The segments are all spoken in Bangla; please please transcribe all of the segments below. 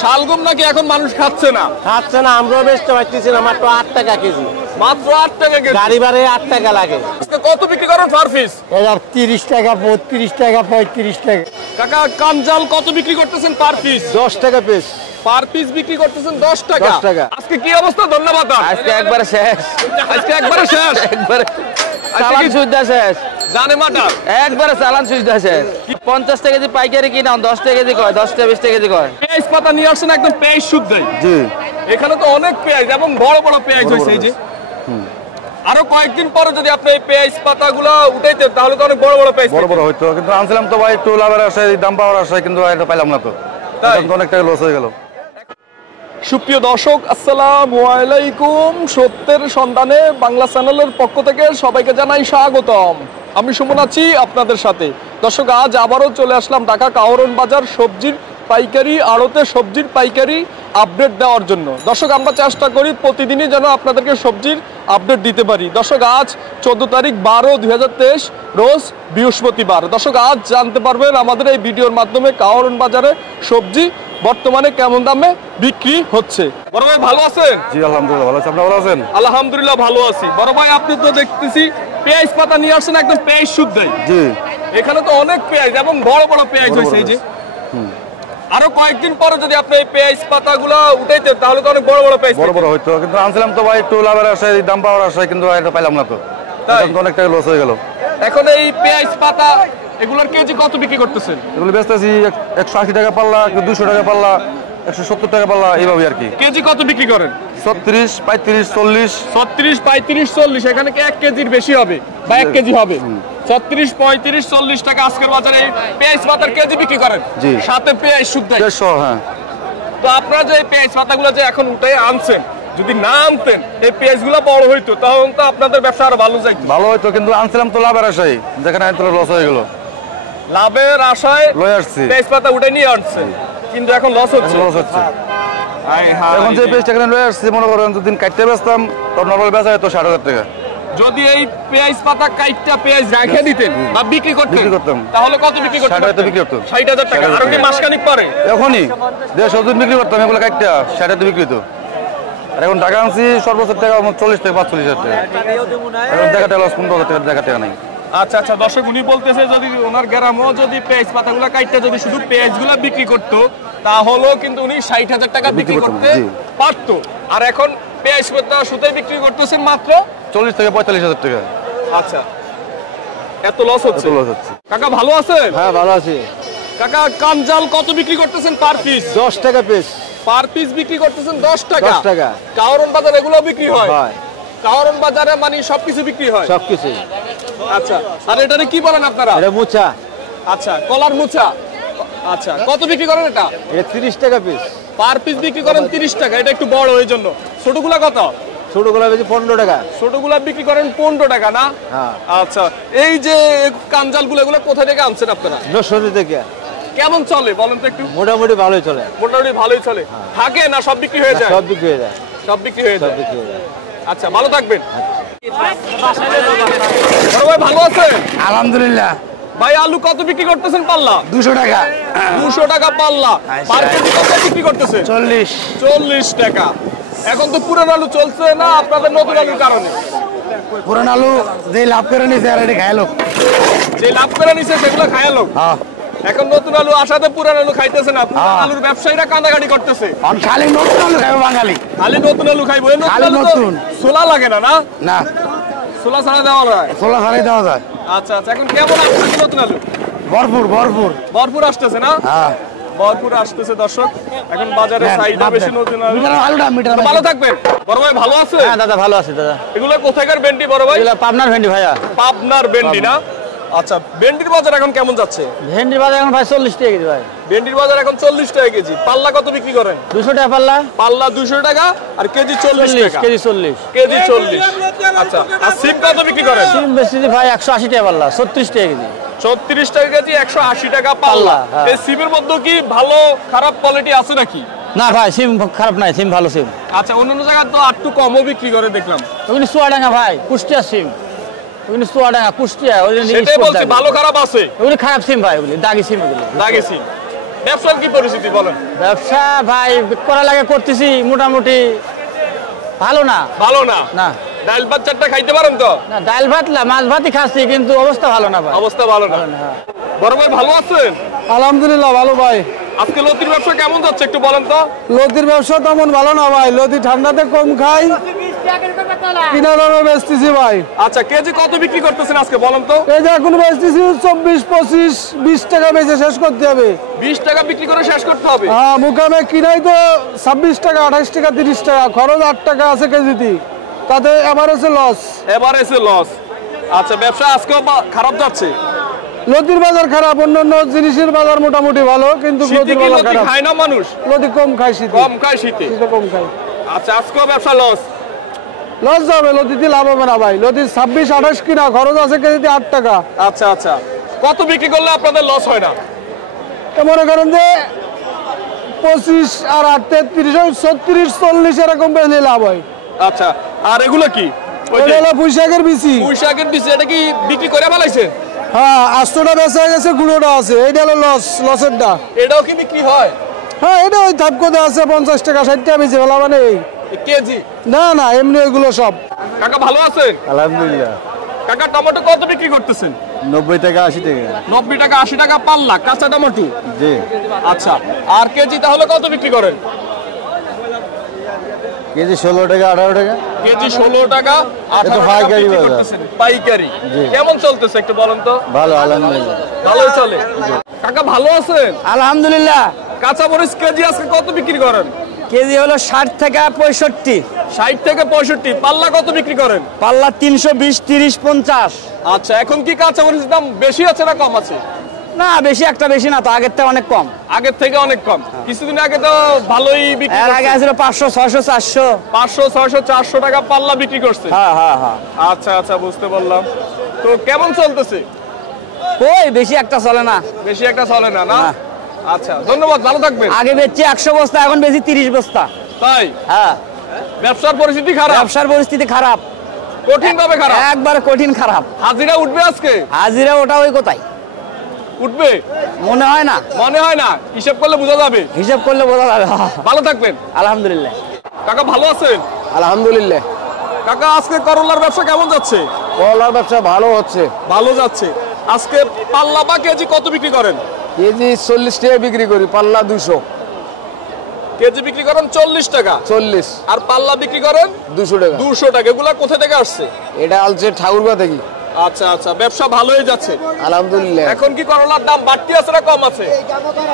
শালগম নাকি এখন মানুষ খাচ্ছে না? খাচ্ছে না, আমরাও বেচতে পারতেছি না। মাত্র 8 টাকা কেজি। মাত্র 8 টাকা কেজি? গাড়ি ভাড়া 8 টাকা লাগে। কত বিক্রি করেন পার পিস? 30 টাকা, 32 টাকা, 35 টাকা। কাকা কাঞ্জাল কত বিক্রি করতেছেন পার পিস? 10 টাকা পিস। পার পিস বিক্রি করতেছেন 10 টাকা। 10 টাকা। আজকে কি অবস্থা? ধন্যবাদ। আজকে একবারে শেষ। আজকে একবারে শেষ। একবারে চালান সুবিধা শেষ। জানে মাটা একবারে চালান সুবিধা শেষ। 50 টাকা কেজি পাইকারি কিনা 10 টাকা কেজি কয়, 10 টাকা 20 টাকা কেজি কয়। পেঁয়াজ পাতা নিয়ে আসছেন একদম পেঁয়াজ শুদ্ধ। জি। এখানে তো অনেক পেঁয়াজ এবং বড় বড় পেঁয়াজ হয়েছে এই যে। আরো কয়েকদিন পরে যদি আপনি এই পেঁয়াজ পাতাগুলো উঠাইতেন তাহলে তো অনেক বড় বড় পেঁয়াজ বড় বড় হইতো, কিন্তু আনছিলাম তো ভাই একটু লাভের আশায়, দাম পাওয়ার আশায়, কিন্তু এটা পাইলাম না তো। এখন তো অনেক টাকা লস হয়ে গেল। সুপ্রিয় দর্শক, আসসালামু আলাইকুম। সত্যের সন্ধানে বাংলা চ্যানেলের পক্ষ থেকে সবাইকে জানাই স্বাগতম। আমি সুমন আছি আপনাদের সাথে। দর্শক, আজ আবারও চলে আসলাম ঢাকা কাওরন বাজার সবজির পাইকারি আড়তে সবজির পাইকারি আপডেট দেওয়ার জন্য। দর্শক, আমরা চেষ্টা করি প্রতিদিনই যেন আপনাদেরকে সবজির আপডেট দিতে পারি। দর্শক, আজ 14 তারিখ 12/2023 রোজ বৃহস্পতিবার। দর্শক, আজ জানতে পারবেন আমাদের এই ভিডিওর মাধ্যমে কাওরন বাজারে সবজি বর্তমানে কেমন দামে বিক্রি হচ্ছে। বড় ভাই ভালো আছেন? জি আলহামদুলিল্লাহ ভালো আছি। আপনি ভালো আছেন? আলহামদুলিল্লাহ ভালো আছি। বড় ভাই, আপনি তো দেখতেছি পেঁয়াজ পাতা নিয়ে আসছেন একদম পেঁয়াজ শুদ্ধই। জি। এখানে তো অনেক পেঁয়াজ এবং বড় বড় পেঁয়াজ হয়েছে এই যে। আরো কয়েকদিন পরে যদি আপনি এই পেঁয়াজ পাতাগুলো উঠাইতেন তাহলে তো অনেক বড় বড় পেঁয়াজ বড় বড় হইতো, কিন্তু আনছিলাম তো ভাই একটু লাভের আশায়, দাম পাওয়ার আশায়, কিন্তু এটা পাইলাম না তো। এখন তো অনেক টাকা লস হয়ে গেল। এখন এই পেঁয়াজ পাতা এগুলোর কেজি কত বিক্রি করতেছেন? এগুলো বেচতেছি 180 টাকা পাল্লা, 200 টাকা পাল্লা, 170 টাকা পাল্লা, এইভাবে আর কি। কেজি কত বিক্রি করেন? 36, 35, 40। 36, 35, 40। এখানে কি 1 কেজির বেশি হবে বা 1 কেজি হবে? 36, 35, 40 টাকা আজকের বাজারে পেঁয়াজ পাতার কেজি বিক্রি করেন। জি। সাথে পেঁয়াজ শুদ্ধ। 150, হ্যাঁ। তো আপনারা যে পেঁয়াজ পাতাগুলো যে এখন উঠে আনছেন, যদি না আনতেন এই পেঁয়াজগুলো বড় হইতো তখন তো আপনাদের ব্যবসা আরো ভালো যাইতো। ভালো হইতো, কিন্তু আনছিলাম তো লাভের আশায়, যেখানে আনতে লস হয়ে গেল। লাভের আশায় লয়ে আসছি, পেঁয়াজ পাতা উঠে নিয়ে আসছেন, কিন্তু এখন লস হচ্ছে। লস হচ্ছে। এখন যে পেঁয়াজটা এখানে লয়ে আসছি, মনে করেন যদি কাটতে বেচতাম তখন নর্মাল বেচা হতো 60,000 টাকা। যদি এই পেঁয়াজ পাতা কাইটটা পেঁয়াজ রেখে দিতেন বা বিক্রি করতেন তাহলে কত বিক্রি করতেন? 60,000 বিক্রি করতাম। 60,000 টাকা। আর কি মাসখানিক পরে এখনই 150 দিন বিক্রি করতাম, এগুলো কাটটা 60,000 বিক্রি হতো। আর এখন টাকা আনছি সর্বোচ্চ টাকা 40 থেকে 45,000 টাকা। এখন টাকাটা লস 15,000 টাকা, টাকা নেই। আচ্ছা আচ্ছা, দর্শক উনি বলতেছে যদি ওনার গ্রামও যদি পেঁয়াজ পাতাগুলো কাইটটা যদি শুধু পেঁয়াজগুলো বিক্রি করতো তাহলেও কিন্তু উনি 60,000 টাকা বিক্রি করতে পারতো। আর এখন পেঁয়াজ পাতা শুধুই বিক্রি করতেছেন মাত্র 40 থেকে 45,000 টাকা। আচ্ছা, এত লস হচ্ছে। কাকা ভালো আছেন? হ্যাঁ ভালো আছি। কাকা কাঞ্জাল কত বিক্রি করতেছেন পার পিস? 10 টাকা পিস। পার পিস বিক্রি করতেছেন 10 টাকা। 10 টাকা। কাওরন বাজার এগুলো বিক্রি হয়? হয়। কাওরন বাজারে মানে সবকিছু বিক্রি হয়? সবকিছু। আচ্ছা, আর এটারে কি বলেন আপনারা? এটা মুচা। আচ্ছা, কলার মুচা। আচ্ছা, কত বিক্রি করেন এটা? এটা 30 টাকা পিস। পার পিস বিক্রি করেন 30 টাকা। এটা একটু বড় এই জন্য। ছোটগুলা কত? ছোটগুলো বেশি 15 টাকা। ছোটগুলা বিক্রি করেন 15 টাকা না? হ্যাঁ। আচ্ছা, এই যে কাঞ্জালগুলো এগুলো কোথা থেকে আনছেন আপনারা? নরসিংদী থেকে। কেমন চলে বলেন তো একটু? মোটামুটি ভালোই চলে। মোটামুটি ভালোই চলে। থাকে না সব বিক্রি হয়ে যায়? সব বিক্রি হয়ে যায়। সব বিক্রি হয়ে যায়। সব বিক্রি হয়ে যায়। আচ্ছা, ভালো থাকবেন। বড় ভাই ভালো আছেন? আলহামদুলিল্লাহ। ভাই আলু কত বিক্রি করতেছেন পাল্লা? 200 টাকা। 200 টাকা পাল্লা। পার কেজি কত বিক্রি করতেছেন? 40 টাকা। এখন তো পুরান আলু চলছে না আপনাদের নতুন আলুর কারণে? পুরান আলু যে লাভ করে নিছে আর এটা খায় লোক। যে লাভ করে নিছে সেগুলো খায় লোক। এখন নতুন আলু আসাতে পুরান আলু খাইতেছে না। পুরান আলুর ব্যবসায়ীরা কান্দাকাটি করতেছে। খালি নতুন আলু খাবে বাঙালি। খালি নতুন আলু খাইবো। এই নতুন আলু তো ছোলা লাগে না না? না, ছোলা ছাড়া দেওয়া যায়? ছোলা ছাড়াই দেওয়া যায়। আচ্ছা আচ্ছা, এখন কেমন আসতেছে নতুন আলু? ভরপুর ভরপুর ভরপুর আসতেছে না? হ্যাঁ, ভরপুর আসতেছে দর্শক। এখন বাজারে চাহিদা বেশি নতুন আলু। মিটার ভালো থাকবেন। বড় ভাই ভালো আছে? হ্যাঁ দাদা ভালো আছে দাদা। এগুলো কোথাকার ভেন্ডি বড় ভাই? এগুলো পাবনার ভেন্ডি ভাইয়া। পাবনার ভেন্ডি না? আচ্ছা, ভেন্ডির বাজার এখন কেমন যাচ্ছে? ভেন্ডির বাজার এখন ভাই 40 টাকা কেজি ভাই। ভেন্ডির বাজার এখন 40 টাকা কেজি। পাল্লা কত বিক্রি করেন? 200 টাকা পাল্লা। পাল্লা 200 টাকা আর কেজি 40 টাকা। কেজি 40। কেজি 40। আচ্ছা, আর সিম কত বিক্রি করেন? সিম বেশি ভাই 180 টাকা পাল্লা, 36 টাকা কেজি। 36 টাকা কেজি, 180 টাকা পাল্লা। এই সিমের মধ্যে কি ভালো খারাপ কোয়ালিটি আছে নাকি? না ভাই, সিম খারাপ নাই, সিম ভালো সিম। আচ্ছা, অন্যান্য জায়গায় তো একটু কমও বিক্রি করে দেখলাম। ওগুলি চুয়াডাঙ্গা ভাই, কুষ্টিয়া সিম। ওগুলি চুয়াডাঙ্গা কুষ্টিয়া। সেটাই বলছি, ভালো খারাপ আছে। ওগুলি খারাপ সিম ভাই, ওগুলি দাগি সিম। ওগুলি দাগি সিম। ব্যবসার কি পরিস্থিতি বলেন? ব্যবসা ভাই করা লাগে করতেছি, মোটামুটি ভালো না। ভালো না? না ডাল ভাত চারটা খাইতে পারেন তো? না, ডাল ভাত মাছ ভাতই খাচ্ছি, কিন্তু অবস্থা ভালো না ভাই। অবস্থা ভালো না। বড় ভাই ভালো আছেন? আলহামদুলিল্লাহ ভালো ভাই। আজকে লতির ব্যবসা কেমন যাচ্ছে একটু বলেন তো? লতির ব্যবসা তেমন ভালো না ভাই, লতি ঠান্ডাতে কম খাই, কিনা দামে বেচতেছি ভাই। আচ্ছা, কেজি কত বিক্রি করতেছেন আজকে বলেন তো? এই যে এখন বেচতেছি 24, 25, 20 টাকা বেচে শেষ করতে হবে। 20 টাকা বিক্রি করে শেষ করতে হবে? হ্যাঁ, মুকামে কিনাই তো 26 টাকা, 28 টাকা, 30 টাকা, খরচ 8 টাকা আছে কেজিতে, তাতে এবার আছে লস। এবার এসে লস। আচ্ছা, ব্যবসা আজকেও খারাপ যাচ্ছে? লতির বাজার খারাপ, অন্যান্য জিনিসের বাজার মোটামুটি ভালো, কিন্তু শীতে লতির কি বাজার লতি খারাপ। খায় না মানুষ? লতি কম খাই শীতে, কম খায় শীতে। শীতে কম খাই। আচ্ছা, আজকেও ব্যবসা লস? লস যাবে, লতিতে লাভ হবে না ভাই। লতি 26, 28 কিনা, খরচ আছে কেজিতে 8 টাকা। আচ্ছা আচ্ছা, কত বিক্রি করলে আপনাদের লস হয় না? মনে করেন যে 25 আর 8, 33, 36, 40 এরকম বেচলে লাভ হয়। আচ্ছা, আর এগুলো কি? এটা হলো পুঁইশাকের বিচি। পুঁইশাকের বীজ, এটা কি বিক্রি করে ফেলাইছে? হ্যাঁ, 800টা বেচা গেছে, গুঁড়োটা আছে, এইটা হলো লসেরটা। এটাও কি বিক্রি হয়? হ্যাঁ, এটা ওই থাপকোতে আছে 50 টাকা, 60 টাকা বেশি ফেলা মানে এই। কেজি? না না, এমনি ওইগুলো সব। কাকা ভালো আছেন? আলহামদুলিল্লাহ। কাকা টমেটো কত বিক্রি করতেছেন? 90 টাকা, 80 টাকা। 90 টাকা, 80 টাকা পাল্লা কাঁচা টমেটো? জি। আচ্ছা, আর কেজি তাহলে কত বিক্রি করেন? কেজি 16 টাকা, 18 টাকা। কেজি 16 টাকা, 18 টাকা পাইকারি বিক্রি বাজার। করতেছেন। পাইকারি? কেমন চলতেছে একটু বলেন তো? ভালো, আলহামদুলিল্লাহ। ভালোই চলে। কাকা ভালো আছেন? আলহামদুলিল্লাহ। কাঁচা মরিচ কেজি আজকে কত বিক্রি করেন? কেজি হলো 60 থেকে 65, 60 থেকে 65। পাল্লা কত বিক্রি করেন? পাল্লা 320, 30, 50। আচ্ছা, এখন কি কাঁচা মরিচের দাম বেশি আছে না কম আছে? না বেশি, একটা বেশি না তো, আগের থেকে অনেক কম। আগের থেকে অনেক কম? কিছুদিন আগে তো ভালোই বিক্রি এর আগে করছে। আছিল 500, 600, 400। 500, 600, 400 টাকা পাল্লা বিক্রি করছে। হ্যাঁ হ্যাঁ হ্যাঁ। আচ্ছা আচ্ছা, বুঝতে পারলাম। তো কেমন চলতেছে? ওই বেশি একটা চলে না। বেশি একটা চলে না? না। না। আচ্ছা, ধন্যবাদ, ভালো থাকবেন। আগে বেচছি 100 বস্তা, এখন বেশি 30 বস্তা। তাই? হ্যাঁ, ব্যবসার পরিস্থিতি খারাপ? ব্যবসার পরিস্থিতি খারাপ, কঠিন ভাবে খারাপ? একবার কঠিন খারাপ। হাজিরা উঠবে আজকে? হাজিরা ওটা ওই কোথায় উঠবে মনে হয় না, মনে হয় না, হিসাব করলে বোঝা যাবে। হিসাব করলে বোঝা যাবে। ভালো থাকবেন। আলহামদুলিল্লাহ। কাকা ভালো আছেন? আলহামদুলিল্লাহ। কাকা আজকে করলার ব্যবসা কেমন যাচ্ছে? কলার ব্যবসা ভালো হচ্ছে। ভালো যাচ্ছে। আজকে পাল্লা বা কেজি কত বিক্রি করেন? কেজি 40 টাকা বিক্রি করি, পাল্লা 200। কেজি বিক্রি করেন 40 টাকা, 40। আর পাল্লা বিক্রি করেন 200 টাকা। 200 টাকা। এগুলা কোথা থেকে আসছে? এটা আলছে ঠাকুরবা থেকে। আচ্ছা আচ্ছা, ব্যবসা ভালোই যাচ্ছে আলহামদুলিল্লাহ। এখন কি করলার দাম বাড়তি আছে না কম আছে?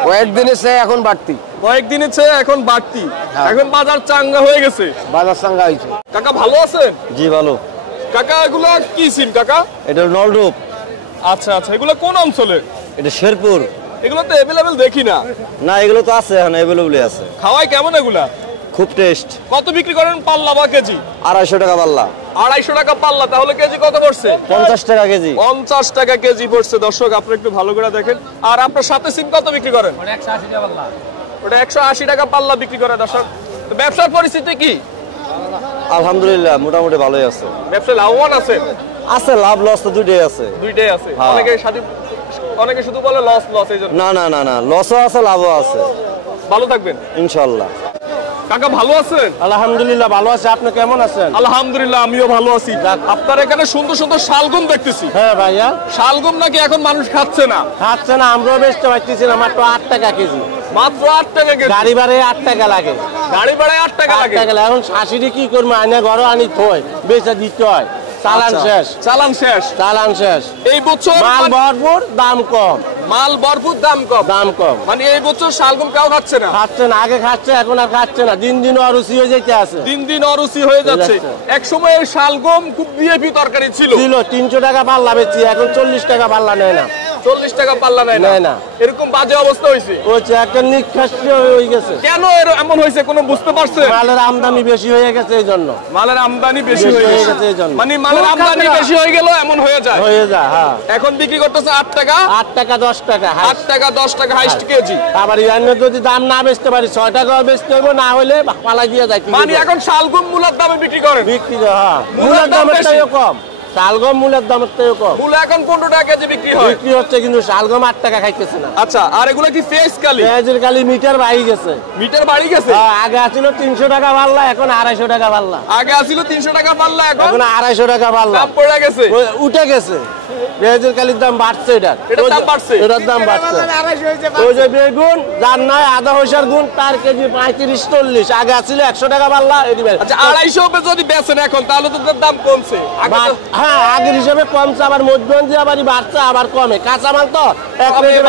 কয়েকদিনের চেয়ে এখন বাড়তি। কয়েকদিনের চেয়ে এখন বাড়তি। এখন বাজার চাঙ্গা হয়ে গেছে, বাজার সাঙ্গা হয়েছে। কাকা ভালো আছেন? জি ভালো। কাকা এগুলো কি সিম কাকা? এটা নলরূপ। আচ্ছা আচ্ছা, এগুলো কোন অঞ্চলে? এটা শেরপুর। এগুলো তো অ্যাভেলেবেল দেখি না। না, এগুলো তো আছে, এখন অ্যাভেলেবলই আছে। খাওয়াই কেমন এগুলা? খুব টেস্ট। কত বিক্রি করেন পাল্লা বা কেজি? 250 টাকা পাল্লা। 250 টাকা পাল্লা, তাহলে কেজি কত পড়ছে? 50 টাকা কেজি। 50 টাকা কেজি পড়ছে। দর্শক আপনি একটু ভালো করে দেখেন। আর আপনার সাথে সিম কত বিক্রি করেন? ওটা 180 টাকা পাল্লা বিক্রি করে। দর্শক, তো ব্যবসার পরিস্থিতি কি? আলহামদুলিল্লাহ, মোটামুটি ভালোই আছে। ব্যবসায় লাভবান আছে? আছে, লাভ লস তো দুইটাই আছে। দুইটাই আছে। হ্যাঁ। অনেকে শুধু বলে লস লস, এই জন্য। না না না না, লসও আছে, লাভও আছে। ভালো থাকবেন ইনশাল্লাহ। কাকা ভালো আছেন? আলহামদুলিল্লাহ ভালো আছে। আপনি কেমন আছেন? আলহামদুলিল্লাহ, আমিও ভালো আছি। আপনার এখানে সুন্দর সুন্দর শালগম দেখতেছি। হ্যাঁ ভাইয়া, শালগম নাকি এখন মানুষ খাচ্ছে না? খাচ্ছে না, আমরাও বেচতে পারতেছি না। মাত্র 8 টাকা কেজি। মাত্র 8 টাকা কেজি? গাড়ি ভাড়ায় 8 টাকা লাগে। গাড়ি ভাড়ায় 8 টাকা লাগে? এখন শাশুড়ি কি করবো, আইনে ঘরে আনি থই, বেচে দিতে হয়। চালান শেষ। চালান শেষ। চালান শেষ। এই বছর মাল ভরপুর, দাম কম। মাল ভরপুর, দাম কম। দাম কম। মানে এই বছর শালগম কেউ খাচ্ছে না? খাচ্ছে না, আগে খাচ্ছে, এখন আর খাচ্ছে না। দিন দিন অরুচি হয়ে যেতে আছে। দিন দিন অরুচি হয়ে যাচ্ছে। এক সময় এই শালগম খুব ভিআইপি তরকারি ছিল। 300 টাকা পাল্লা বেচি, এখন 40 টাকা পাল্লা নেয় না। 40 টাকা পাল্লা নেয় না? এরকম বাজে অবস্থা হয়েছে। হচ্ছে একটা নিঃশ্বাস হয়ে গেছে। কেন এমন হয়েছে কোনো বুঝতে পারছেন? মালের আমদানি বেশি হয়ে গেছে এই জন্য। মালের আমদানি বেশি হয়ে গেছে এই জন্য। মানে মালের আমদানি বেশি হয়ে গেল এমন হয়ে যায়। হ্যাঁ। এখন বিক্রি করতেছে 8 টাকা। 8 টাকা, 10 টাকা। 8 টাকা, 10 টাকা হাইস্ট কেজি। আবার ইয়ান্য যদি দাম না বেচতে পারি, 6 টাকাও বেচতে হইব, না হইলে পালাই দিয়ে যায়। মানে এখন শালগম মূলার দামে বিক্রি করেন? বিক্রি, হ্যাঁ, মূলার দামের চাইও কম। শালগম মূলের দামের থেকে কম। মূল এখন 15 টাকা কেজি বিক্রি হয়। বিক্রি হচ্ছে কিন্তু শালগম 8 টাকা খাইতেছে না। আচ্ছা, আর এগুলো কি ফেস কালি? পেঁয়াজের কালি মিটার বাড়ি গেছে। মিটার বাড়ি গেছে? আগে আছিল 300 টাকা পাল্লা, এখন 250 টাকা পাল্লা। আগে আছিল 300 টাকা পাল্লা, এখন 250 টাকা পাল্লা। দাম পড়ে গেছে, উঠে গেছে। পেঁয়াজের কালির দাম বাড়ছে, এটার দাম বাড়ছে, এটার দাম বাড়ছে। ওই যে বেগুন যার নাই আধা পয়সার গুণ, তার কেজি 35-40। আগে আছিল 100 টাকা পাল্লা। আচ্ছা, 250 যদি বেচেন এখন, তাহলে তো দাম কমছে। হ্যাঁ, আগের হিসাবে কমছে, আবার মধ্যবন্ধি আবার বাড়ছে, আবার কমে। কাঁচামাল তো এক রেটে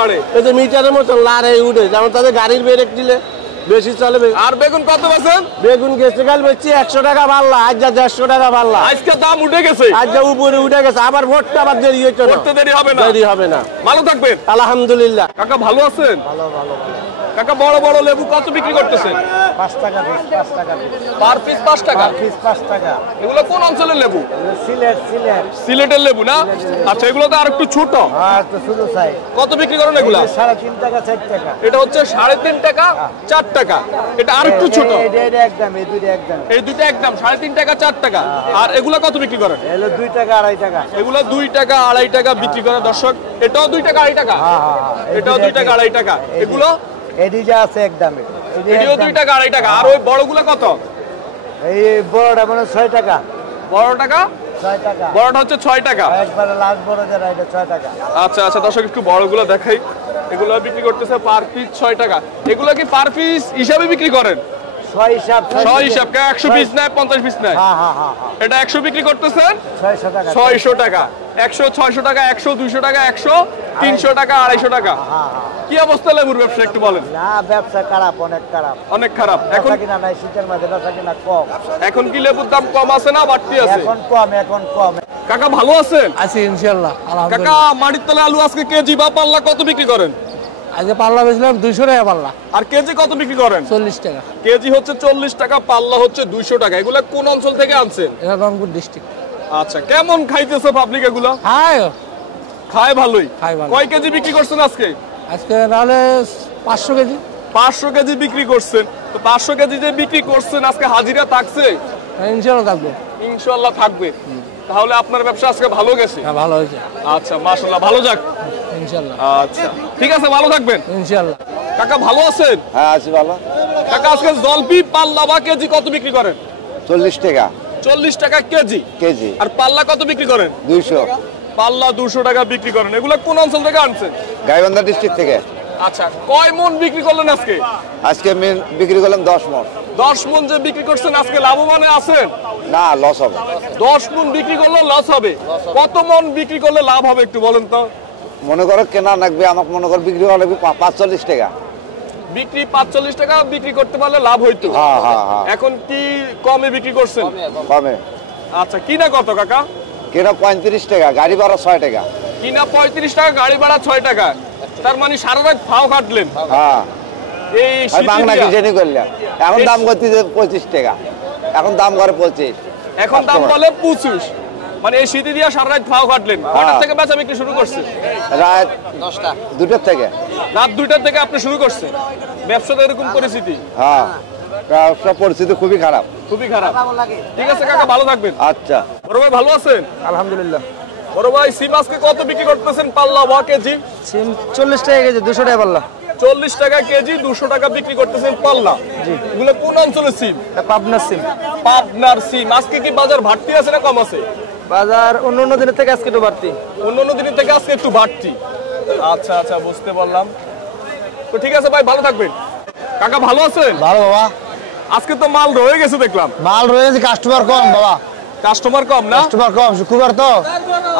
বাড়ে। এই যে মিটারের মতন লারে উঠে, যেমন তাদের গাড়ির ব্রেক দিলে বেশি চলে। আর বেগুন কত বেচেন? বেগুন গেছে কাল বেচছি 100 টাকা পাল্লা, আজ যা 150 টাকা পাল্লা। আজকে দাম উঠে গেছে, আজ যা উপরে উঠে গেছে। আবার ভোটটা আবার দেরি হচ্ছে না, দেরি হবে না, দেরি হবে না। ভালো থাকবেন, আলহামদুলিল্লাহ। কাকা ভালো আছেন? ভালো ভালো। কাকা বড় বড় লেবু কত বিক্রি করতেছেন? 5 টাকা পিস, 5 টাকা পার পিস 5 টাকা। পিস 5 টাকা। এগুলো কোন অঞ্চলের লেবু? সিলেট। সিলেটের লেবু না? আচ্ছা, এগুলো তো আর একটু ছোট। হ্যাঁ, তো শুধু চাই। কত বিক্রি করেন এগুলা? 3.5 টাকা, 4 টাকা। এটা হচ্ছে 3.5 টাকা, 4 টাকা। এটা আর একটু ছোট। এটা একদম, এই দুটো একদম। এই দুটো একদম 3.5 টাকা, 4 টাকা। আর এগুলা কত বিক্রি করেন? এলো 2 টাকা, 2.5 টাকা। এগুলো 2 টাকা, 2.5 টাকা বিক্রি করে দর্শক। এটাও 2 টাকা, 2.5 টাকা। এটাও 2 টাকা, 2.5 টাকা। এগুলো এডি যা আছে একদম, এটিও 2 টাকা, 2.5 টাকা। আর ওই বড়গুলো কত? এই বড়টা মানে 6 টাকা। বড় টাকা 6 টাকা। বড়টা হচ্ছে 6 টাকা। একবারে লাস্ট বড় যেটা, এটা 6 টাকা। আচ্ছা আচ্ছা দর্শক, একটু বড়গুলো দেখাই। এগুলো বিক্রি করতেছে পার পিস 6 টাকা। এগুলো কি পার পিস হিসাবে বিক্রি করেন? 6 হিসাব। 6 হিসাব, 100 পিস নেয়, 50 পিস নেয়? হ্যাঁ হ্যাঁ হ্যাঁ। এটা 100 বিক্রি করতেছেন 600 টাকা। 600 টাকা। 100, 600 টাকা, 100, 200 টাকা, 100, 300 টাকা, 250 টাকা। কি অবস্থা লেবুর ব্যবসা একটু বলেন? না, ব্যবসা খারাপ, অনেক খারাপ। অনেক খারাপ। এখন কিনা নাই, শীতের মধ্যে বেচা কিনা কম। এখন কি লেবুর দাম কম আছে না বাড়তি আছে? এখন কম, এখন কম। কাকা ভালো আছেন? আছি ইনশাআল্লাহ, কাকা আলহামদুলিল্লাহ। মাটির তলে আলু আজকে কেজি বা পাল্লা কত বিক্রি করেন? আজকে পাল্লা বেচলাম 200 টাকা পাল্লা। আর কেজি কত বিক্রি করেন? 40 টাকা। কেজি হচ্ছে 40 টাকা, পাল্লা হচ্ছে 200 টাকা। এগুলা কোন অঞ্চল থেকে আনছেন? এটা রংপুর ডিস্ট্রিক্ট। আচ্ছা, কেমন খাইতেছে পাবলিক এগুলো? হাই, খায় ভালোই। খায় ভালো। কয় কেজি বিক্রি করছেন আজকে? আজকে নাহলে 500 কেজি। 500 কেজি বিক্রি করছেন। তো 500 কেজি যে বিক্রি করছেন, আজকে হাজিরা থাকছে? ইনশাআল্লাহ থাকবে। ইনশাআল্লাহ থাকবে। তাহলে আপনার ব্যবসা আজকে ভালো গেছে? হ্যাঁ, ভালো হয়েছে আচ্ছা, মাশাআল্লাহ, ভালো যাক ইনশাআল্লাহ। আচ্ছা, ঠিক আছে, ভালো থাকবেন ইনশাআল্লাহ। কাকা। ভালো আছেন? হ্যাঁ, আছি ভালো। কাকা আজকে জলপি পাল্লা বা কেজি কত বিক্রি করেন? 40 টাকা 40 টাকা কেজি। কেজি। আর পাল্লা কত বিক্রি করেন? 200। পাল্লা 200 টাকা বিক্রি করেন। এগুলো কোন অঞ্চল থেকে আনছেন? গাইবান্ধা ডিস্ট্রিক্ট থেকে। আচ্ছা, কয় মন বিক্রি করলেন আজকে? আজকে বিক্রি করলাম 10 মণ। 10 মন যে বিক্রি করছেন, আজকে লাভবানে আছেন? না, লস হবে। 10 মন বিক্রি করলে লস হবে। কত মন বিক্রি করলে লাভ হবে একটু বলেন তো? মনে করো কেনা লাগবে, আমাকে মনে করো বিক্রি করা লাগবে 45 টাকা। বিক্রি 45 টাকা বিক্রি করতে পারলে লাভ হইতো। হ্যাঁ হ্যাঁ হ্যাঁ। এখন কি কমে বিক্রি করছেন? কমে। আচ্ছা, কিনা কত কাকা? কেনা 35 টাকা, গাড়ি ভাড়া 6 টাকা। কিনা 35 টাকা, গাড়ি ভাড়া 6 টাকা। তার মানে সারা রাত ফাও কাটলেন। হ্যাঁ, এই বাংলা কি জেনে করলাম। এখন দাম করতে 25 টাকা, এখন দাম করে 25। এখন দাম বলে 25। মানে এই শীতে দিয়া সারা রাত ফাও কাটলেন। কটার থেকে বেচা বিক্রি শুরু করছে? রাত 2টার থেকে। রাত 2টার থেকে আপনি শুরু করছেন ব্যবসাতে? এরকম পরিস্থিতি? হ্যাঁ, ব্যবসা পরিস্থিতি খুবই খারাপ। খুবই খারাপ। ঠিক আছে কাকা, ভালো থাকবেন। আচ্ছা। বড় ভাই ভালো আছেন? আলহামদুলিল্লাহ। বড় ভাই, সিম আজকে কত বিক্রি করতেছেন পাল্লা বা কেজি? সিম 40 টাকা কেজি, 200 টাকা পাল্লা। 40 টাকা কেজি, 200 টাকা বিক্রি করতেছেন পাল্লা। এগুলো কোন অঞ্চলের সিম? পাবনার সিম। পাবনার সিম। আজকে কি বাজার বাড়তি আছে না কম আছে? বাজার অন্য দিনের থেকে আজকে একটু বাড়তি। অন্য দিনের থেকে আজকে একটু বাড়তি। আচ্ছা আচ্ছা, বুঝতে পারলাম। তো ঠিক আছে ভাই, ভালো থাকবেন। কাকা ভালো আছেন? ভালো বাবা। আজকে তো মাল রয়ে গেছে দেখলাম। মাল রয়েছে, কাস্টমার কম বাবা। কাস্টমার কম না? কাস্টমার কম, শুক্রবার তো।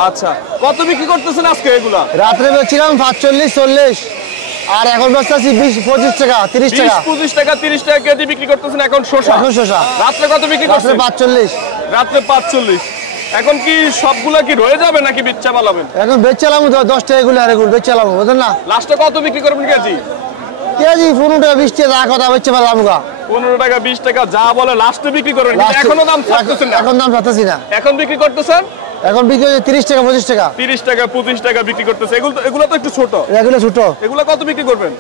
আচ্ছা, কত বিক্রি করতেছেন আজকে এগুলা? রাত্রে বেচছিলাম 45, 40। আর এখন বেচতেছি 20, 25 টাকা, 30 টাকা। 25 টাকা, 30 টাকা কেজি বিক্রি করতেছেন এখন শসা। এখন শসা রাত্রে কত বিক্রি রাত্রে করছেন? 45। রাত্রে 45। এখন কি সবগুলা কি রয়ে যাবে নাকি বিচ্ছা পালাবেন? এখন বেচছিলাম 10 টাকা এগুলো, আর এগুলো বেচছিলাম, বুঝলেন না? লাস্টে কত বিক্রি করবেন কেজি? কেজি 15 টাকা, 20 টাকা, যা কথা বেচতে পারলাম। 15 টাকা, 20 টাকা যা বলে লাস্টে বিক্রি করেন, কিন্তু এখনো দাম থাকতেছেন না। এখন দাম পাচ্ছি না। এখন বিক্রি করতেছেন? এখন বিক্রি হচ্ছে 30 টাকা, 25 টাকা। 30 টাকা, 25 টাকা বিক্রি করতেছে। এগুলো তো একটু ছোট। এগুলো ছোট। এগুলো কত বিক্রি করবেন?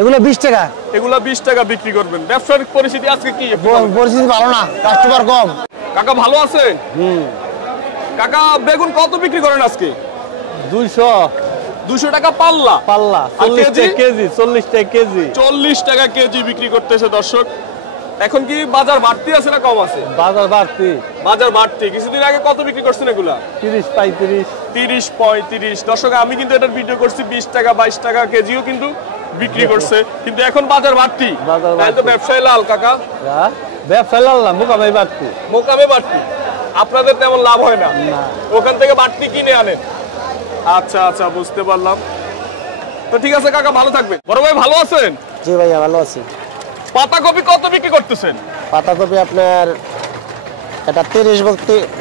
এগুলো 20 টাকা। এগুলো 20 টাকা বিক্রি করবেন। ব্যবসার পরিস্থিতি আজকে কি? পরিস্থিতি ভালো না, কাস্টমার কম। কাকা ভালো আছে? কাকা বেগুন কত বিক্রি করেন আজকে? 200 টাকা পাল্লা। পাল্লা, আর 40 টাকা কেজি, 40 টাকা কেজি। 40 টাকা কেজি বিক্রি করতেছে দর্শক। এখন কি বাজার বাড়তি আছে না কম আছে? বাজার বাড়তি। বাজার বাড়তি। কিছুদিন আগে কত বিক্রি করছেন এগুলা? 30 35। 30 35। দর্শক আমি কিন্তু এটার ভিডিও করছি 20 টাকা 22 টাকা কেজিও কিন্তু বিক্রি করছে, কিন্তু এখন বাজার বাড়তি। তাই তো ব্যবসায় লাল কাকা। ব্যবসা লাল না, মোকামে বাড়তি। মোকামে বাড়তি। আপনাদের তেমন লাভ হয় না, ওখান থেকে বাড়তি কিনে আনেন। আচ্ছা আচ্ছা, বুঝতে পারলাম। তো ঠিক আছে কাকা, ভালো থাকবেন। বড় ভাই ভালো আছেন? জি ভাইয়া ভালো আছি। পাতাকপি কত বিক্রি করতেছেন? পাতাকপি আপনার এটা 30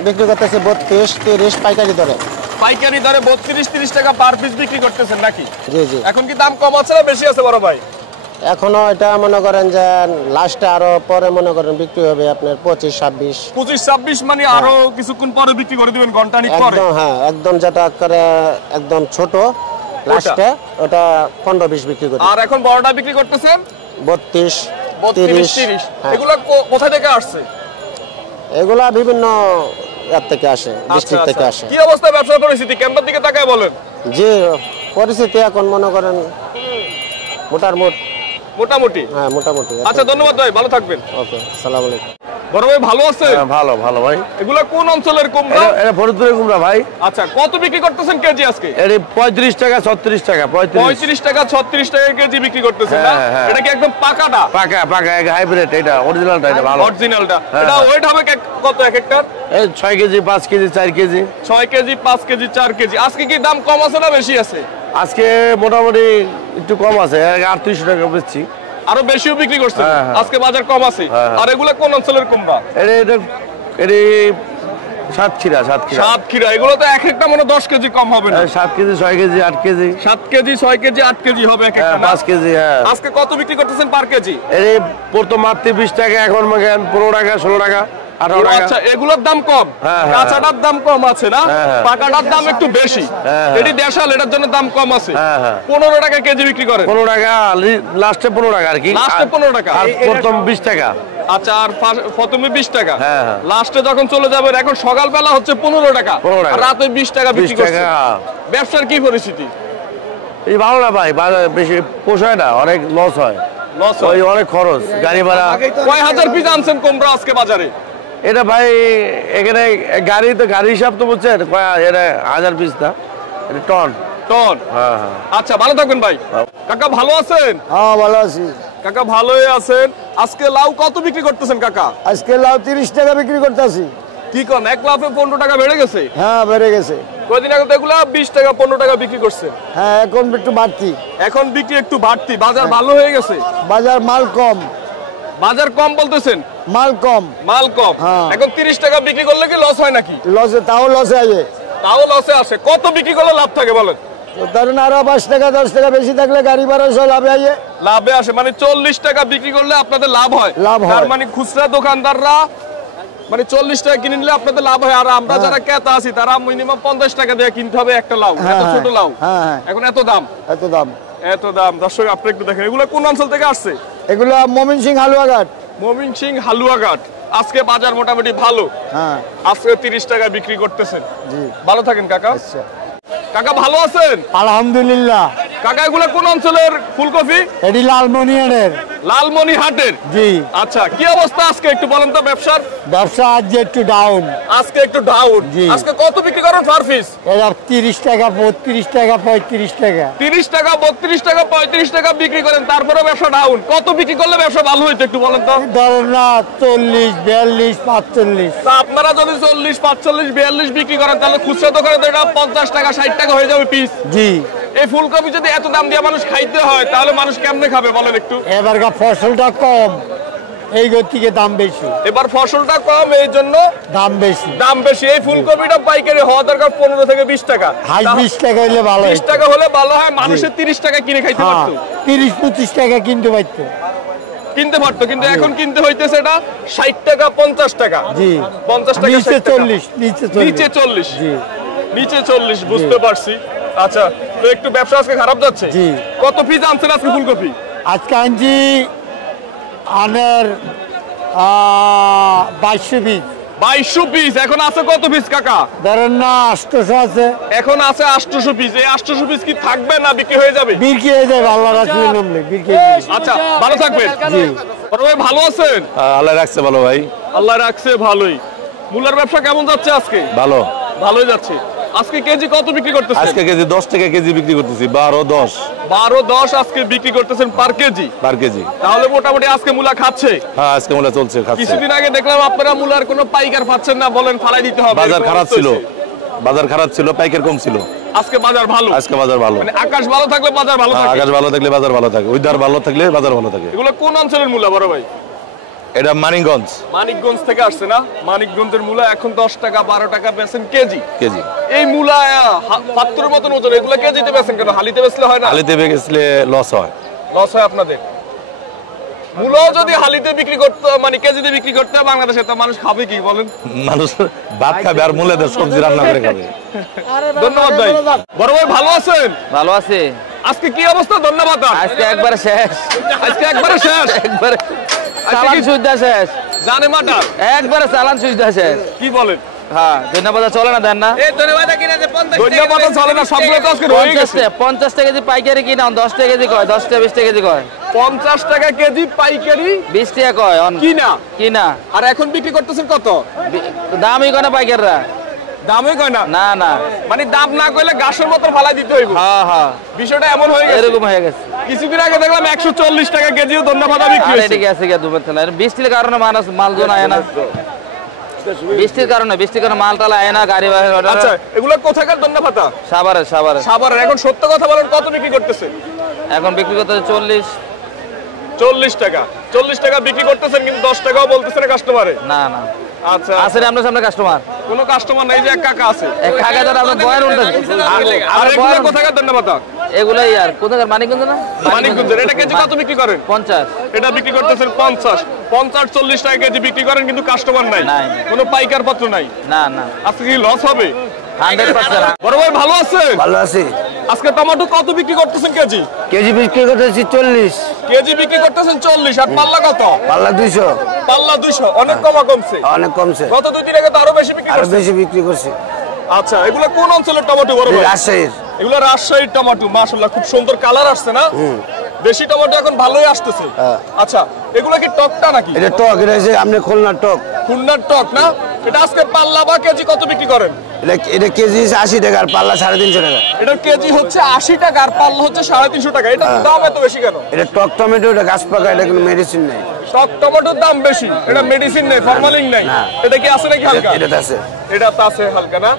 বিক্রি করতেছে, 32 30 পাইকারি দরে। পাইকারি দরে 32 30 টাকা পার পিস বিক্রি করতেছেন নাকি? জি জি। এখন কি দাম কম আছে না বেশি আছে বড় ভাই? এখনো এটা মনে করেন যে লাস্টে আরো পরে মনে করেন বিক্রি হবে আপনার 25 26। 25 26 মানে আরো কিছুক্ষণ পরে বিক্রি করে দিবেন, ঘন্টাখানিক পরে। একদম হ্যাঁ, একদম যেটা করে একদম ছোট লাস্টে ওটা 15 20 বিক্রি করি। আর এখন বড়টা বিক্রি করতেছেন 32 32 30। এগুলা কোথা থেকে আসছে? এগুলা বিভিন্ন ইয়ার থেকে আসে, ডিস্ট্রিক্ট থেকে আসে। কি অবস্থা ব্যবসার পরিস্থিতি? কেমনের দিকে তাকায় বলেন। যে পরিস্থিতি এখন মনে করেন মোটামুটি। হ্যাঁ মোটামুটি। আচ্ছা ধন্যবাদ ভাই, ভালো থাকবেন। ওকে, আসসালামু আলাইকুম। বড় ভাই ভালো আছে? ভালো ভালো ভাই। এগুলা কোন অঞ্চলের কুমড়া? এটা ফরিদপুরের কুমড়া ভাই। আচ্ছা, কত বিক্রি করতেছেন কেজি আজকে? এটা 35 টাকা 36 টাকা। 35 টাকা 36 টাকা কেজি বিক্রি করতেছেন না? এটা কি একদম পাকাটা? পাকা পাকা, হাইব্রিড। এটা অরিজিনালটা, এটা ভালো অরিজিনালটা। এটা ওয়েট হবে কত এক একটার? এই 6 KG 5 KG 4 KG. 6 KG 5 KG 4 KG. আজকে কি দাম কম আছে না বেশি আছে? আজকে মোটামুটি একটু কম আছে, 38 টাকা বেচছি। আরো বেশিও বিক্রি করছেন? আজকে বাজার কম আছে। আর এগুলা কোন অঞ্চলের কুমড়া? এটা সাতক্ষীরা। সাতক্ষীরা। এগুলো তো এক একটা মনে 10 কেজি কম হবে না? 7 KG 6 KG 8 KG. 7 KG 6 KG 8 KG হবে এক একটা। 5 কেজি। আজকে কত বিক্রি করতেছেন পার কেজি? এই প্রথম মাত্র 20 টাকা, এখন 15 টাকা 16 টাকা 18 টাকা। আচ্ছা, এগুলোর দাম কম, কাঁচাটার দাম কম আছে না? পাকাটার দাম একটু বেশি। এটি দেশাল, এটার জন্য দাম কম আছে। 15 টাকা কেজি বিক্রি করেন? 15 টাকা, লাস্টে 15 টাকা আর কি। লাস্টে 15 টাকা। আর প্রথম 20 টাকা। আচ্ছা, আর প্রথমে 20 টাকা, লাস্টে যখন চলে যাবেন। এখন সকালবেলা হচ্ছে 15 টাকা, আর রাতে 20 টাকা বিক্রি করছেন। ব্যবসার কি পরিস্থিতি? এই ভালো না ভাই, বাজার বেশি পোষায় না, অনেক লস হয়। লস হয়, অনেক খরচ, গাড়ি ভাড়া। কয় হাজার পিস আনছেন কুমড়া আজকে বাজারে? এটা ভাই এখানে গাড়ি হিসাব তো বুঝছেন, এটা 1000 পিস না, এটা টন। আচ্ছা, ভালো থাকবেন ভাই। কাকা ভালো আছেন? হ্যাঁ ভালো আছি কাকা, ভালোই আছেন। আজকে লাউ কত বিক্রি করতেছেন কাকা? আজকে লাউ 30 টাকা বিক্রি করতেছি। কি কোন, এক লাফে 15 টাকা বেড়ে গেছে? হ্যাঁ বেড়ে গেছে। কয়দিন আগে তো এগুলা 20 টাকা 15 টাকা বিক্রি করছে। হ্যাঁ এখন একটু বাড়তি। এখন বিক্রি একটু বাড়তি। বাজার ভালো হয়ে গেছে? বাজার মাল কম। বাজার কম বলতেছেন? মাল কম। মাল কম। এখন 30 টাকা বিক্রি করলে কি লস হয় নাকি? লসে, তাও লসে আয়ে। তাও লসে আসে। কত বিক্রি করলে লাভ থাকে বলেন? ধরেন আরো 5 টাকা 10 টাকা বেশি থাকলে গাড়ি ভাড়া সব লাভে আয়ে। লাভে আসে মানে 40 টাকা বিক্রি করলে আপনাদের লাভ হয়? লাভ হয়। তার মানে খুচরা দোকানদাররা মানে 40 টাকা কিনে নিলে আপনাদের লাভ হয়। আর আমরা যারা ক্রেতা আছি তারা মিনিমাম 50 টাকা দিয়ে কিনতে হবে একটা লাউ। এত ছোট লাউ এখন এত দাম। এত দাম। দর্শক আপনি একটু দেখেন, এগুলো কোন অঞ্চল থেকে আসছে? এগুলো ময়মনসিংহ হালুয়াঘাট। ময়মনসিংহ হালুয়াঘাট। আজকে বাজার মোটামুটি ভালো। আজকে 30 টাকা বিক্রি করতেছেন। ভালো থাকেন কাকা। কাকা ভালো আছেন? আলহামদুলিল্লাহ। কাকা, এগুলো কোন অঞ্চলের ফুলকপি? এটি লালমনিহাটের। লালমনিহাটের? জি। আচ্ছা, কি অবস্থা আজকে একটু বলেন তো ব্যবসার? ব্যবসা আজ একটু ডাউন। আজকে একটু ডাউন। আজকে কত বিক্রি করেন পার পিস? এটা 30 টাকা 32 টাকা 35 টাকা। 30 টাকা 32 টাকা 35 টাকা বিক্রি করেন, তারপরে ব্যবসা ডাউন। কত বিক্রি করলে ব্যবসা ভালো হইতো একটু বলেন তো? ধরেন না 40 42 45। তা আপনারা যদি 40 45 42 বিক্রি করেন তাহলে খুচরা দোকানে তো এটা 50 টাকা 60 টাকা হয়ে যাবে পিস। জি। এই ফুলকপি যদি এত দাম দিয়ে মানুষ খাইতে হয় তাহলে মানুষ কেমনে খাবে বলেন একটু? এবারকার ফসলটা কম, এই গতিকে দাম বেশি। এবার ফসলটা কম, এই জন্য দাম বেশি। দাম বেশি। এই ফুলকপিটা পাইকারি হওয়া দরকার 15 থেকে 20 টাকা। হাই 20 টাকা হলে ভালো। 20 টাকা হলে ভালো হয়, মানুষের 30 টাকা কিনে খাইতে পারতো। 30 25 টাকা কিনতে পারতো। কিন্তু এখন কিনতে হইতেছে এটা 60 টাকা 50 টাকা। জি। 50 টাকা নিচে 40। নিচে 40। জি। নিচে 40, বুঝতে পারছি। আচ্ছা, তো একটু ব্যবসা আজকে খারাপ যাচ্ছে। জি। কত পিস আনছেন আজকে ফুলকপি? আজকে আনছি আনের 2200 পিস। 2200 পিস। এখন আছে কত পিস কাকা? ধরেন না 800 আছে, এখন আছে 800 পিস। এই 800 পিস কি থাকবে না বিক্রি হয়ে যাবে? বিক্রি হয়ে যাবে আল্লাহ রাসূলের নামে বিক্রি হয়ে যাবে। আচ্ছা, ভালো থাকবেন। বড় ভাই ভালো আছেন? আল্লাহ রাখছে ভালো ভাই। আল্লাহ রাখছে ভালোই। মূলার ব্যবসা কেমন যাচ্ছে আজকে? ভালো, ভালোই যাচ্ছে। আজকে কেজি কত বিক্রি করতেছেন? আজকে কেজি 10 টাকা কেজি বিক্রি করতেছি। 12-10 আজকে বিক্রি করতেছেন পার কেজি। পার কেজি। তাহলে মোটামুটি আজকে মূলা খাচ্ছে। হ্যাঁ, আজকে মূলা চলছে, খাচ্ছে। কিছুদিন আগে দেখলাম আপনারা মূলার কোনো পাইকার পাচ্ছেন না, বলেন ফালাই দিতে হবে। বাজার খারাপ ছিল, বাজার খারাপ ছিল, পাইকার কম ছিল। আজকে বাজার ভালো। আজকে বাজার ভালো। মানে আকাশ ভালো থাকলে বাজার ভালো থাকে। আকাশ ভালো থাকলে বাজার ভালো থাকে, ওয়েদার ভালো থাকলে বাজার ভালো থাকে। এগুলো কোন অঞ্চলের মূলা বড় ভাই? এটা মানিকগঞ্জ। মানিকগঞ্জ থেকে আসছে না? মানিকগঞ্জের মূলা এখন 10 টাকা 12 টাকা বেচেন কেজি। কেজি। এই মূলা পাত্রের মতন ওজন, এগুলো কেজিতে বেচেন কেন? হালিতে বেচলে হয় না? হালিতে বেচলে লস হয়। লস হয় আপনাদের? মূলাও যদি হালিতে বিক্রি করতে, মানে কেজিতে বিক্রি করতে হয় বাংলাদেশে, তা মানুষ খাবে কি বলেন? মানুষ ভাত খাবে আর মূলাদের সবজি রান্না করে খাবে। ধন্যবাদ ভাই। বড় ভাই ভালো আছেন? ভালো আছে। আজকে কি অবস্থা? ধন্যবাদ। আজকে একবারে শেষ, আজকে একবারে শেষ। একবারে চালান সুবিধা শেষ, জানে মাটার একবারে চালান সুবিধা শেষ। কি বলেন? হ্যাঁ, ধন্যবাদ চলে না, দেন না। ধন্যবাদ চলে না, সবগুলো তো আজকে রয়ে গেছে। 50 টাকা কেজি পাইকারি কিনা 10 টাকা কেজি কয়, 10 টাকা 20 টাকা কেজি কয়। 50 টাকা কেজি পাইকারি, 20 টাকা কয় কিনা। কিনা। আর এখন বিক্রি করতেছেন কত? দামই কয় না পাইকাররা। দামই কয় না? না না, মানে দাম না কইলে গাছের মতো ফালাই দিতে হইব। হ্যাঁ হ্যাঁ, বিষয়টা এমন হয়ে গেছে। এরকম হয়ে গেছে। কিছুদিন আগে দেখলাম 140 টাকা কেজিও ধন্যবাদ বিক্রি আর হয়েছে। এটা কি আছে কি দুবার তেল? বৃষ্টির কারণে মানুষ মালজন আয় না, বৃষ্টির কারণে মালটাল আয় না, গাড়ি বাহির। আচ্ছা, এগুলো কোথাকার ধন্যবাদ? সাভারের। সাভারের। এখন সত্য কথা বলেন, কত বিক্রি করতেছে? এখন বিক্রি করতে 40 টাকা। 40 টাকা বিক্রি করতেছেন, কিন্তু 10 টাকাও বলতেছেন কাস্টমারে। না না। আচ্ছা, আছে আপনার সামনে কাস্টমার? কোনো কাস্টমার নাই, যে এক কাকা আছে। এক কাকা ধরে আপনার বয়ের উল্টা। আর এগুলো কোথাকার ধন্যবাদ? এগুলাই আর কোথাকার? মানিকগঞ্জ না? মানিকগঞ্জের। এটা কেজি কত বিক্রি করেন? 50। এটা বিক্রি করতেছেন 50, 40 টাকা কেজি বিক্রি করেন, কিন্তু কাস্টমার নাই, নাই। কোনো পাইকার পত্র নাই। না না, আজকে কি লস হবে? 100%। বড় ভাই ভালো আছেন? ভালো আছি। আজকে টমেটো কত বিক্রি করতেছেন কেজি? কেজি বিক্রি করতেছি 40, কেজি বিক্রি করতেছেন 40। আর পাল্লা কত? পাল্লা 200। পাল্লা 200, অনেক কমছে। অনেক কমছে, গত 2-3 আগে তো আরো বেশি বিক্রি আরো করছেন। বেশি বিক্রি করছি। আচ্ছা, এগুলো কোন অঞ্চলের টমেটো বড় ভাই? রাজশাহীর। এগুলো রাজশাহীর টমেটো। মাশাআল্লাহ, খুব সুন্দর কালার আসছে না? দেশি টমেটো এখন ভালোই আসতেছে। আচ্ছা, এগুলো কি টকটা নাকি? এটা টক, এটা হচ্ছে আপনি খুলনার টক। খুলনার টক না? এটা আজকে পাল্লা বা কেজি কত বিক্রি করেন? এটা কেজি 80 টাকা আর পাল্লা 350 টাকা। এটার কেজি হচ্ছে 80 টাকা আর পাল্লা হচ্ছে 350 টাকা। এটা দাম এত বেশি কেন? এটা টক টমেটো, এটা গাছ পাকা, এটা কোনো মেডিসিন নাই। টক টমেটোর দাম বেশি, এটা মেডিসিন নেই, ফরমালিন নাই। এটা কি আছে নাকি হালকা? এটা আছে, এটা তো আছে হালকা না?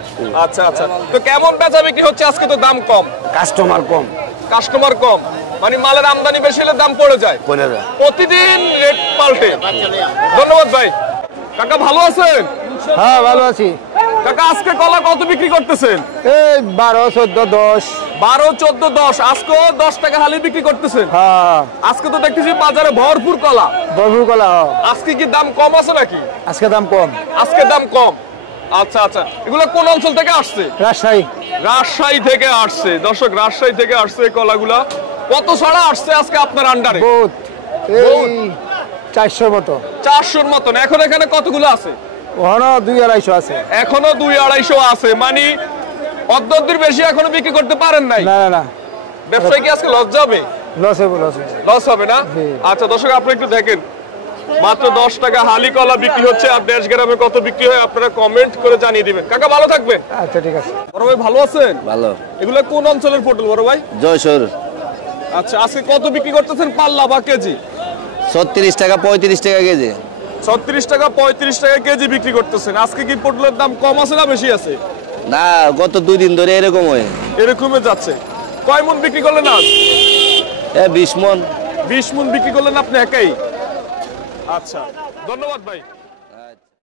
আচ্ছা আচ্ছা। তো কেমন বেচা বিক্রি হচ্ছে আজকে? তো দাম কম, কাস্টমার কম, কাস্টমার কম, মানে মালের আমদানি বেশি হলে দাম পড়ে যায়। প্রতিদিন রেট পাল্টে। ধন্যবাদ ভাই। কাকা ভালো আছেন? হ্যাঁ ভালো আছি। কাকা আজকে কলা কত বিক্রি করতেছেন? এই 12, 14, 10। 12, 14, 10। আজকেও 10 টাকা হালি বিক্রি করতেছেন? হ্যাঁ, আজকে তো দেখতেছি বাজারে ভরপুর কলা। বরফুর কলা। আজকে কি দাম কম আছে নাকি? আজকে দাম কম। আজকে দাম কম। আচ্ছা আচ্ছা। এগুলো কোন অঞ্চল থেকে আসছে? রাজশাহী। রাজশাহী থেকে আসছে। দর্শক, রাজশাহী থেকে আসছে কলাগুলা। কত ছড়া আসছে আজকে আপনার আন্ডারে? বহুত, এই 400 মতো। 400-র মতন। এখন এখানে কতগুলো আছে? ওখানে 200-250 আছে। এখনো 200-250 আছে, মানে অর্ধের বেশি এখনো বিক্রি করতে পারেন নাই। না না না, ব্যবসায় কি আজকে লস যাবে? লস হবে, লস হবে। লস হবে না? আচ্ছা দর্শক, আপনি একটু দেখেন, মাত্র 10 টাকা হালি কলা বিক্রি হচ্ছে। আর দেশ গ্রামে কত বিক্রি হয় আপনারা কমেন্ট করে জানিয়ে দিবেন। কাকা ভালো থাকবেন। আচ্ছা ঠিক আছে। বড় ভাই ভালো আছেন? ভালো। এগুলো কোন অঞ্চলের পটল বড় ভাই? জয়সর। আচ্ছা, আজকে কত বিক্রি করতেছেন পাল্লা বা কেজি? 36 টাকা 35 টাকা কেজি। 36 টাকা 35 টাকা কেজি বিক্রি করতেছেন। আজকে কি পটলের দাম কম আছে না বেশি আছে? না, গত 2 দিন ধরে এরকম হয়। এরকমই যাচ্ছে। কয় মন বিক্রি করলেন আজ? 20 মন। 20 মন বিক্রি করলেন আপনি একাই? আচ্ছা, ধন্যবাদ ভাই।